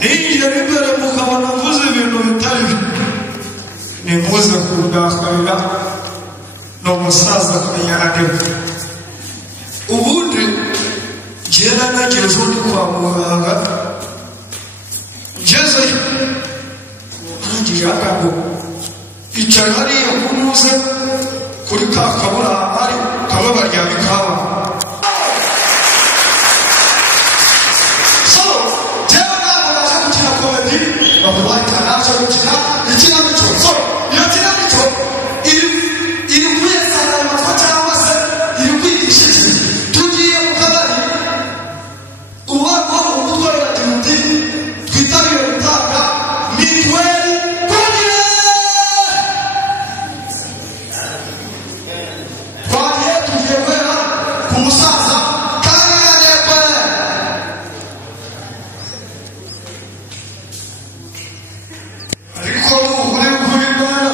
ninjye imbere mukabona mvuze ibintu bitari nimbuze kudakarira no musaza kumenyana ubundi jera nageze undi kwa muganga ngeze ngiye akabo icara hariya kunuze kuri ka kabura ari kaba baryamye kaba so jera nabaje gukina komedi bavuga kanaje gukina ikinamico so iyo kinamico iri kuyesana amatwa cyangwa se iri kwigisha iki tugiye mu kabari uwako umutwara ati twitabire gutanga mitweli kugira twagiye tugiye kwera ku musaza kandi yagiye ariko uri kuri bana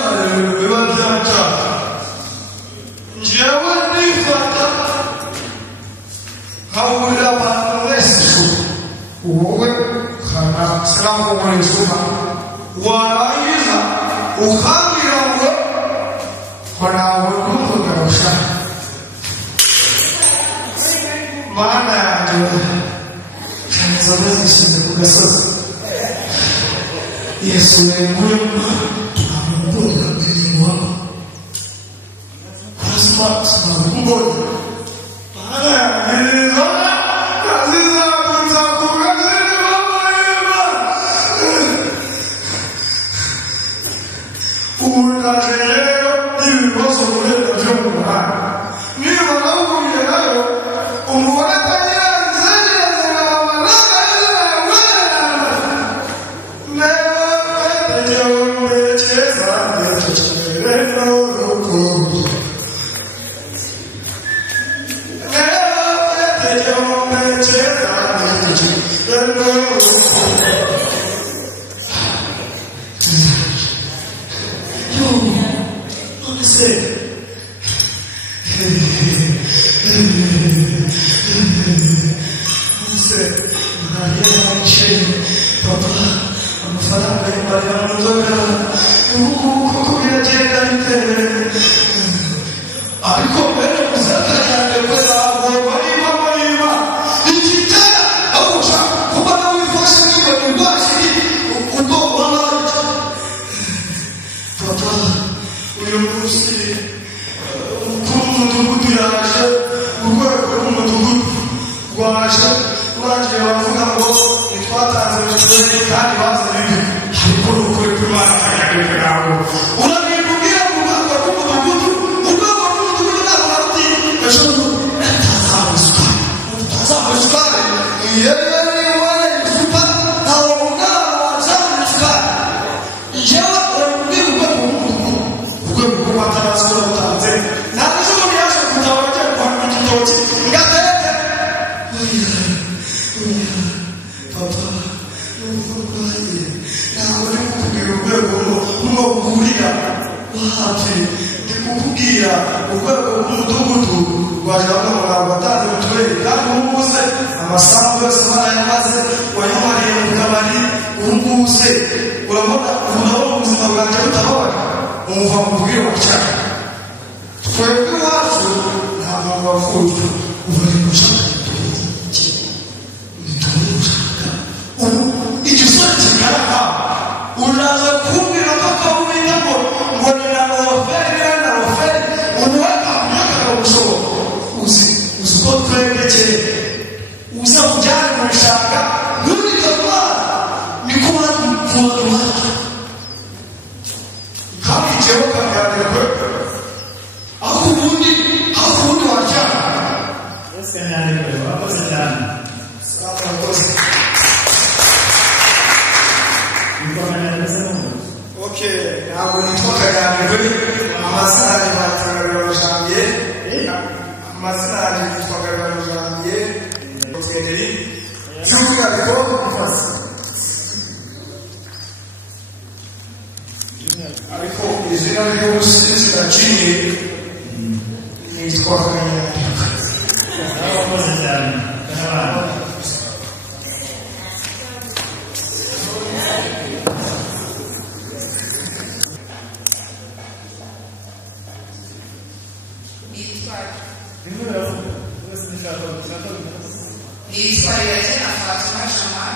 biba byaca njyewe ndifata nkawurira abantu wese wowe kana salamu muri zuba warangiza ukambwira ngo horawe n'umugarusha mana yanjye kanzobe zishyize ku gasozi yesu yeguye amukunda mwene wako hasima sinakumbona mana yanjye nitwarira Jena Fatima Jamal.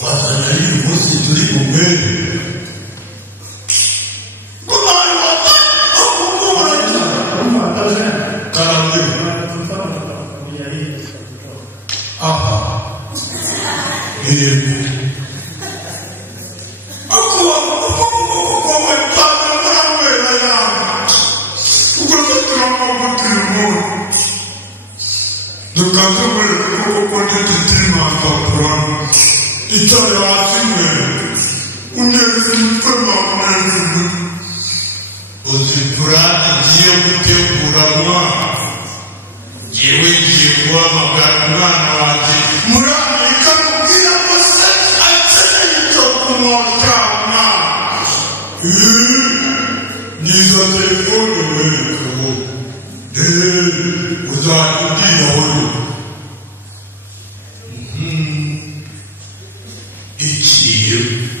Father, you must be 이전에 아침에 어제 불안이 지역부터 보라구나. 예외 지역과 막았구나. 나와지. 물안이가 이런 것을 알차게 있었구나. 자구나. 니가 대포를 왜 그러고. 네, 보자, 니 너를. 이 지역.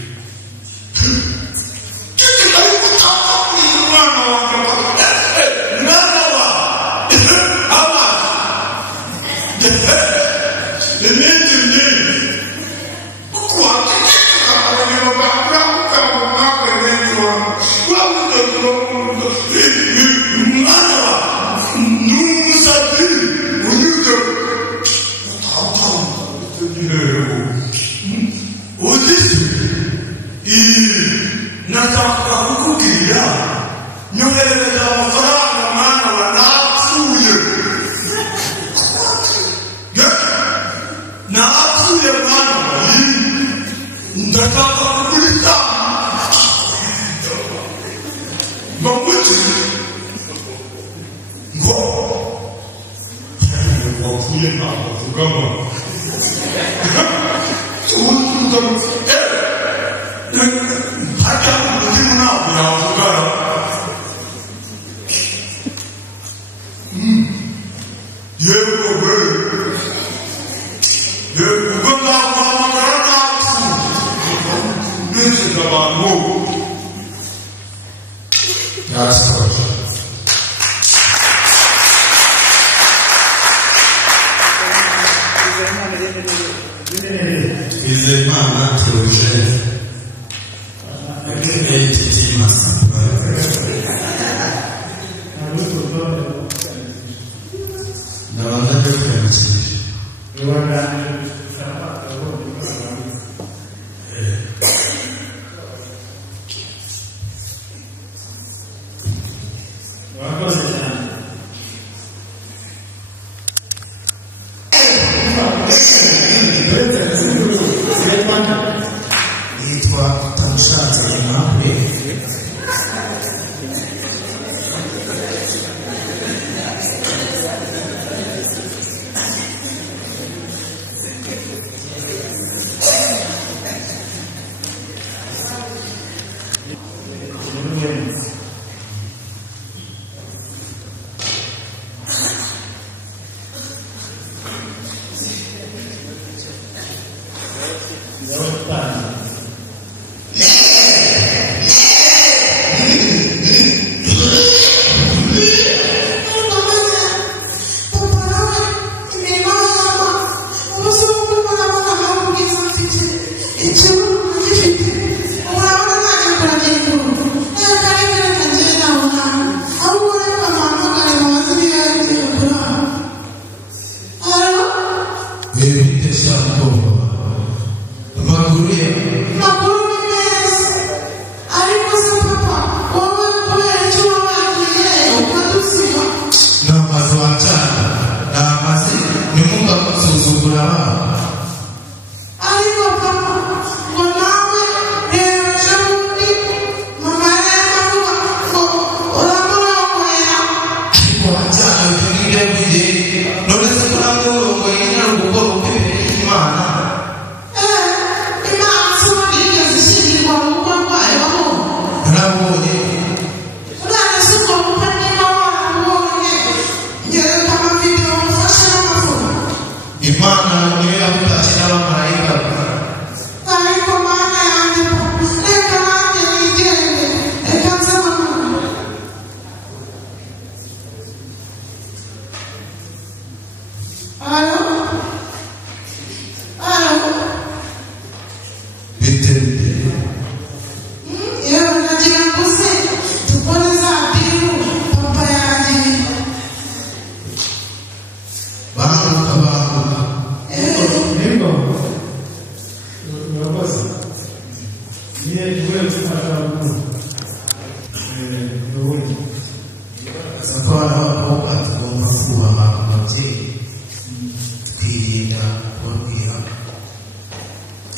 Kwirinda kubabwira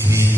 ibintu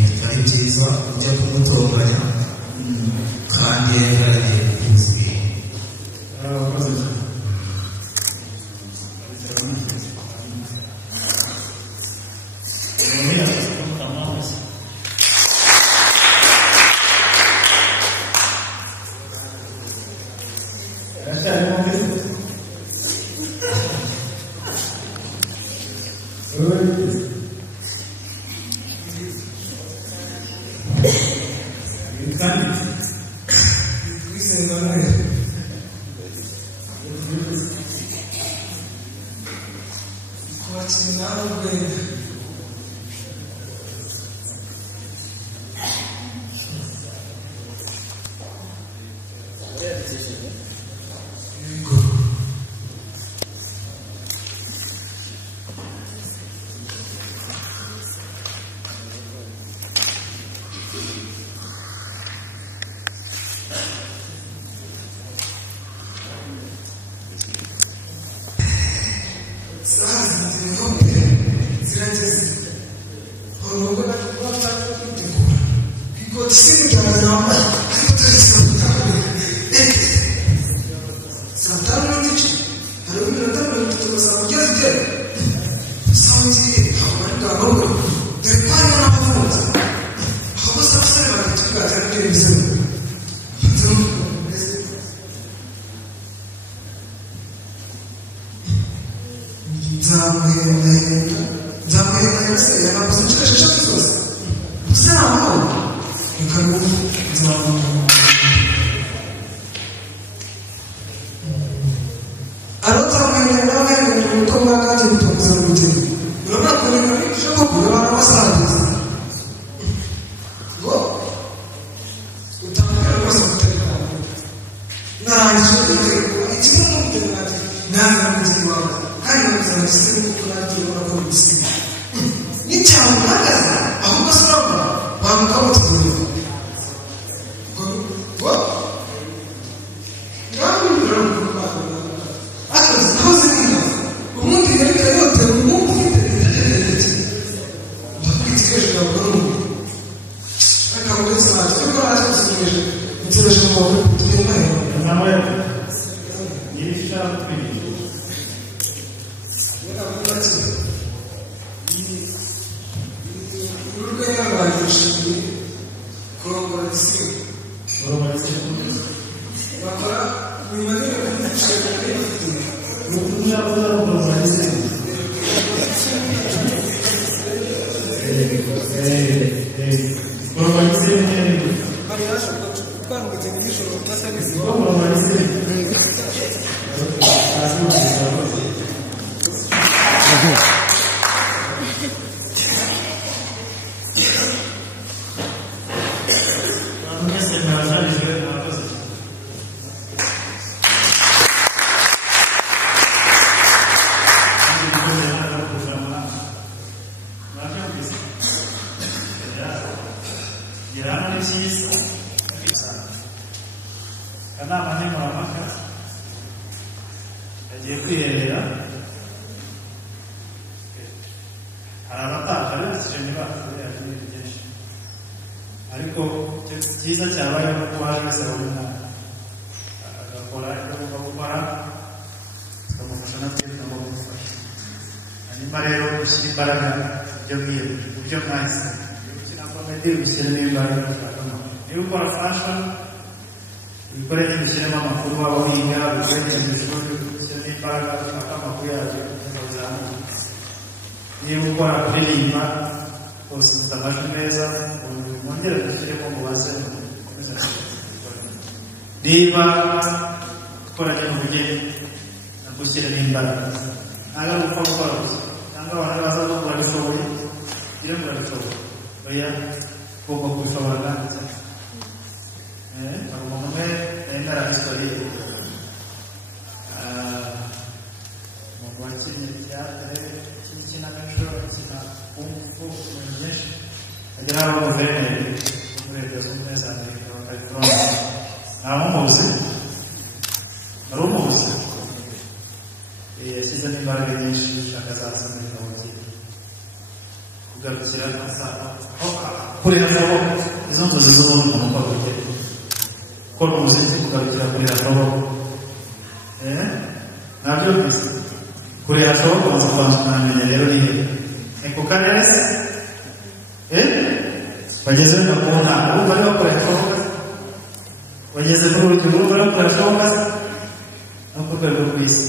no ku rwego rw'isi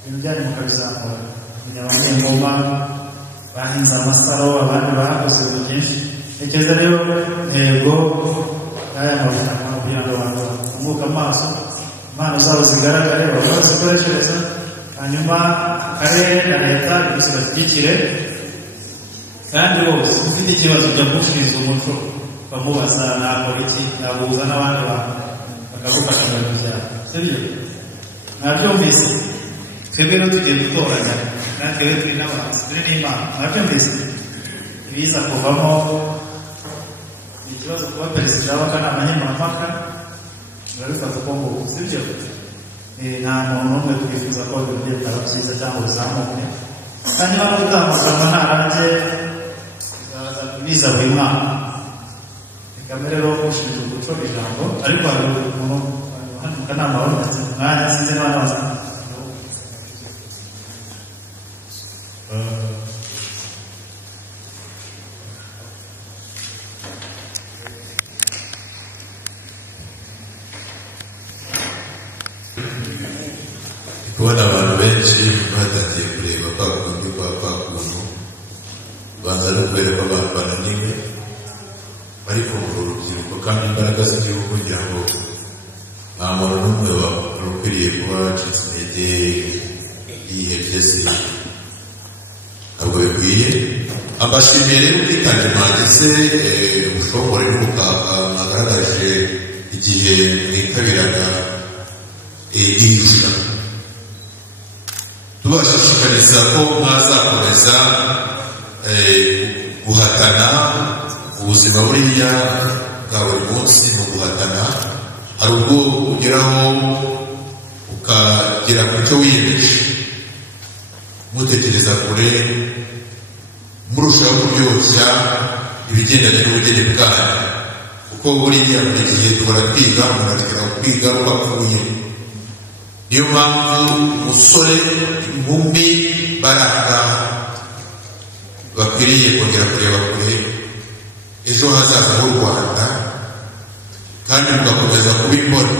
ibintu byanyu mukabizamura abanyengoma bahinze amasaro abandi bahakoze ibintu byinshi ntekereza rero intego y'aya marushanwa kugira ngo abantu bafunguke amaso impano zabo zigaragare babone bazikoreshereza hanyuma akarere na leta bose bashyigikire kandi bose ufite ikibazo ujya gushiriza umuco bamubaza nakora iki yaguhuza n'abandi bantu bakagufasha mu bintu byabo sibyo mwabyumvise twebwe rero tugiye gutoranya natwe rero turi n'abahanzi turi n'imana mwabyumvise ibiza kuvamo ikibazo kuba perezida w'akanama nkemurampaka urabifata uko nguko sibyo nta muntu n'umwe twifuza ko ibintu bye byaba byiza cyangwa bizamuke hanyuma no gutambukana ntarange biza buri mwaka reka rero ushinzwe guco ijambo ariko hari umuntu hano mu kanama wabonetse umwanya sinzi n'abaza kubona abantu benshi batangiye kureba kwa kundi kwa kuntu banza no kureba abantu bananiwe ariko mu rubyiruko kandi imbaraga z'igihugu kugira ngo nta muntu n'umwe wari ukwiriye kuba wacitse intege yihebye se ntabwo bikwiye abashimiye rero ubwitange mwagize ubushongore n'ubukaka mwagaragaje igihe mwitabiraga iri rushanwa tubashishikariza ko mwazakomeza guhatana ubuzima buriya bwa buri munsi mu guhatana hari ubwo ugeraho ukagera ku cyo wiyemeje mutekereza kure murushaho kuryoshya ibigendanye n'ubugeni bwanyu kuko buriya buri gihe duhora twiga umuntu ategeka kwiga uko apfuye niyo mpamvu umusore inkumi baranga bakwiriye kongera kureba kure ejo hazaza h'u Rwanda kandi mugakomeza kuba imboni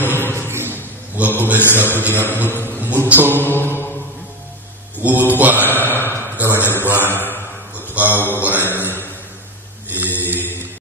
mugakomeza kugira umuco w'ubutwari bw'abanyarwanda ngo twawuhoranye